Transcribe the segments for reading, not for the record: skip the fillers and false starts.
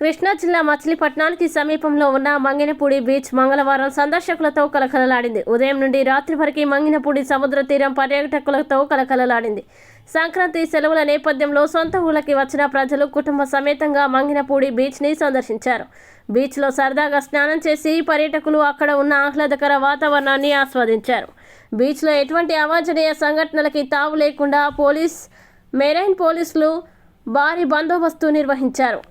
కృష్ణా జిల్లా మచిలీపట్నానికి సమీపంలో ఉన్న మంగినపూడి బీచ్ మంగళవారం సందర్శకులతో కలకలలాడింది. ఉదయం నుండి రాత్రి వరకు మంగినపూడి సముద్ర తీరం పర్యాటకులతో కలకలలాడింది. సంక్రాంతి సెలవుల నేపథ్యంలో సొంత ఊళ్ళకి వచ్చిన ప్రజలు కుటుంబ సమేతంగా మంగినపూడి బీచ్ని సందర్శించారు. బీచ్లో సరదాగా స్నానం చేసి పర్యాటకులు అక్కడ ఉన్న ఆహ్లాదకర వాతావరణాన్ని ఆస్వాదించారు. బీచ్లో ఎటువంటి అవాంఛనీయ సంఘటనలకి తావు లేకుండా మెరైన్ పోలీసులు భారీ బందోబస్తు నిర్వహించారు.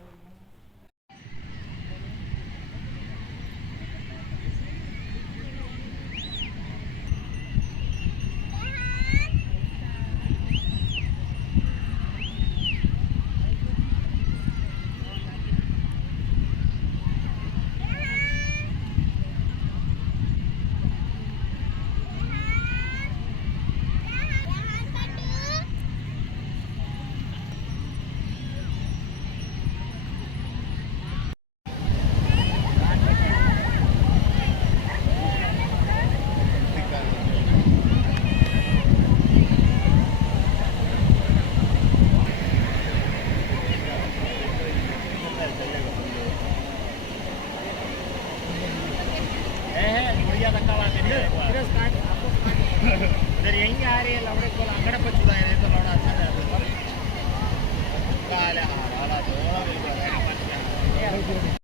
उधर यहीं आ रही है लवड़े को अंगड़ पर चुरा है तो लौड़ा अच्छा है।